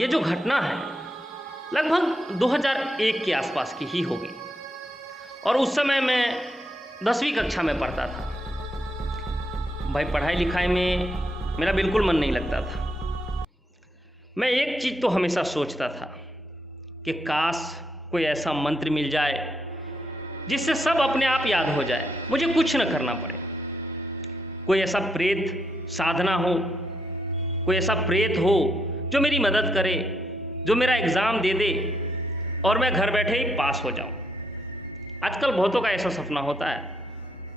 ये जो घटना है लगभग 2001 के आसपास की ही होगी और उस समय मैं 10वीं कक्षा में पढ़ता था। भाई पढ़ाई लिखाई में मेरा बिल्कुल मन नहीं लगता था। मैं एक चीज़ तो हमेशा सोचता था कि काश कोई ऐसा मंत्र मिल जाए जिससे सब अपने आप याद हो जाए, मुझे कुछ न करना पड़े। कोई ऐसा प्रेत साधना हो, कोई ऐसा प्रेत हो जो मेरी मदद करे, जो मेरा एग्ज़ाम दे दे और मैं घर बैठे ही पास हो जाऊं। आजकल बहुतों का ऐसा सपना होता है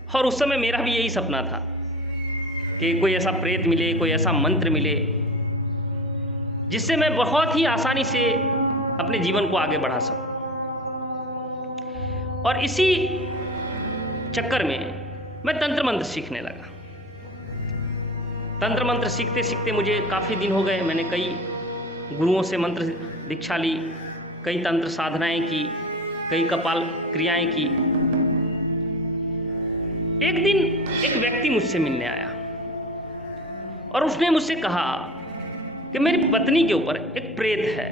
और उस समय मेरा भी यही सपना था कि कोई ऐसा प्रेत मिले, कोई ऐसा मंत्र मिले जिससे मैं बहुत ही आसानी से अपने जीवन को आगे बढ़ा सकूं। और इसी चक्कर में मैं तंत्र मंत्र सीखने लगा। तंत्र मंत्र सीखते सीखते मुझे काफ़ी दिन हो गए। मैंने कई गुरुओं से मंत्र दीक्षा ली, कई तंत्र साधनाएं की, कई कपाल क्रियाएं की। एक दिन एक व्यक्ति मुझसे मिलने आया और उसने मुझसे कहा कि मेरी पत्नी के ऊपर एक प्रेत है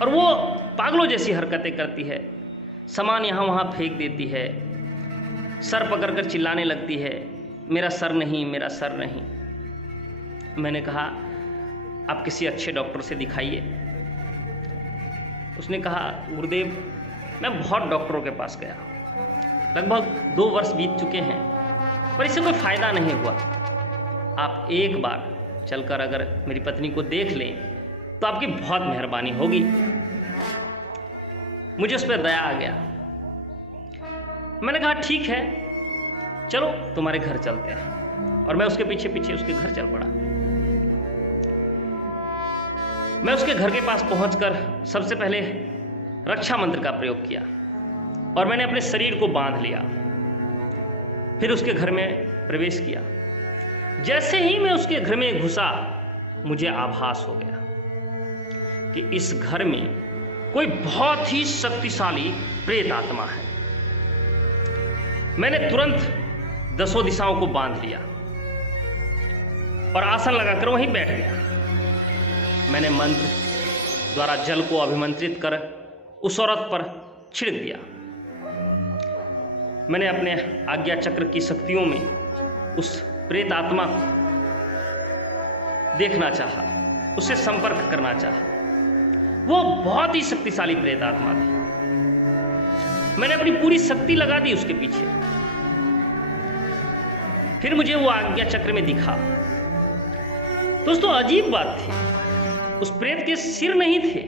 और वो पागलों जैसी हरकतें करती है, सामान यहाँ वहाँ फेंक देती है, सर पकड़कर चिल्लाने लगती है, मेरा सर नहीं, मेरा सर नहीं। मैंने कहा आप किसी अच्छे डॉक्टर से दिखाइए। उसने कहा गुरुदेव मैं बहुत डॉक्टरों के पास गया, लगभग 2 वर्ष बीत चुके हैं पर इससे कोई फ़ायदा नहीं हुआ। आप एक बार चलकर अगर मेरी पत्नी को देख लें तो आपकी बहुत मेहरबानी होगी। मुझे उस पर दया आ गया। मैंने कहा ठीक है चलो तुम्हारे घर चलते हैं और मैं उसके पीछे पीछे उसके घर चल पड़ा। मैं उसके घर के पास पहुंचकर सबसे पहले रक्षा मंत्र का प्रयोग किया और मैंने अपने शरीर को बांध लिया। फिर उसके घर में प्रवेश किया। जैसे ही मैं उसके घर में घुसा मुझे आभास हो गया कि इस घर में कोई बहुत ही शक्तिशाली प्रेत आत्मा है। मैंने तुरंत 10 दिशाओं को बांध लिया और आसन लगाकर वहीं बैठ गया। मैंने मंत्र द्वारा जल को अभिमंत्रित कर उस औरत पर छिड़क दिया। मैंने अपने आज्ञा चक्र की शक्तियों में उस प्रेत आत्मा को देखना चाहा, उससे संपर्क करना चाहा। वो बहुत ही शक्तिशाली प्रेत आत्मा थी। मैंने अपनी पूरी शक्ति लगा दी उसके पीछे। फिर मुझे वो आज्ञा चक्र में दिखा। दोस्तों अजीब बात थी, उस प्रेत के सिर नहीं थे।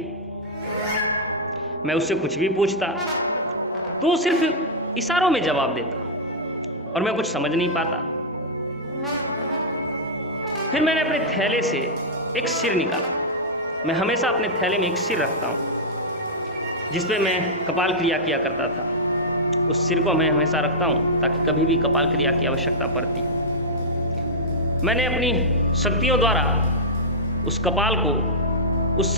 मैं उससे कुछ भी पूछता तो वो सिर्फ इशारों में जवाब देता और मैं कुछ समझ नहीं पाता। फिर मैंने अपने थैले से एक सिर निकाला। मैं हमेशा अपने थैले में एक सिर रखता हूँ जिस पे मैं कपाल क्रिया किया करता था। उस सिर को मैं हमेशा रखता हूँ ताकि कभी भी कपाल क्रिया की आवश्यकता पड़ती। मैंने अपनी शक्तियों द्वारा उस कपाल को उस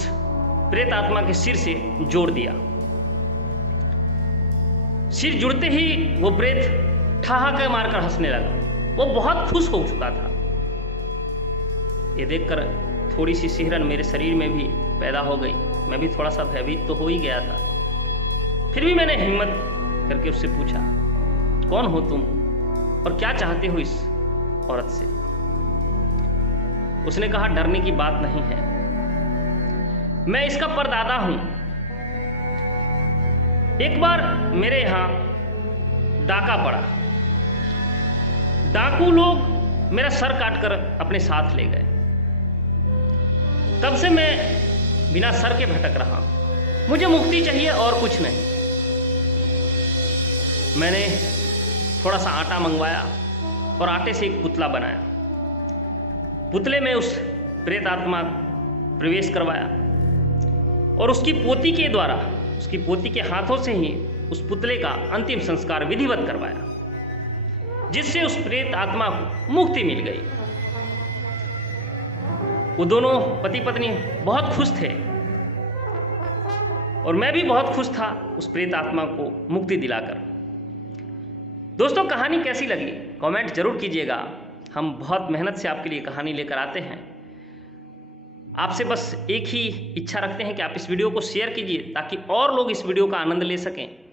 प्रेत आत्मा के सिर से जोड़ दिया। सिर जुड़ते ही वो प्रेत ठहाके मारकर हंसने लगा। वो बहुत खुश हो चुका था। ये देखकर थोड़ी सी सिहरन मेरे शरीर में भी पैदा हो गई। मैं भी थोड़ा सा भयभीत तो हो ही गया था। फिर भी मैंने हिम्मत करके उससे पूछा कौन हो तुम और क्या चाहते हो इस औरत से। उसने कहा डरने की बात नहीं है, मैं इसका परदादा हूं। एक बार मेरे यहां डाका पड़ा। डाकू लोग मेरा सर काटकर अपने साथ ले गए। तब से मैं बिना सर के भटक रहा हूं। मुझे मुक्ति चाहिए और कुछ नहीं। मैंने थोड़ा सा आटा मंगवाया और आटे से एक पुतला बनाया। पुतले में उस प्रेत आत्मा प्रवेश करवाया और उसकी पोती के द्वारा, उसकी पोती के हाथों से ही उस पुतले का अंतिम संस्कार विधिवत करवाया, जिससे उस प्रेत आत्मा को मुक्ति मिल गई। वो दोनों पति पत्नी बहुत खुश थे और मैं भी बहुत खुश था उस प्रेत आत्मा को मुक्ति दिलाकर। दोस्तों कहानी कैसी लगी कमेंट जरूर कीजिएगा। हम बहुत मेहनत से आपके लिए कहानी लेकर आते हैं। आपसे बस एक ही इच्छा रखते हैं कि आप इस वीडियो को शेयर कीजिए ताकि और लोग इस वीडियो का आनंद ले सकें।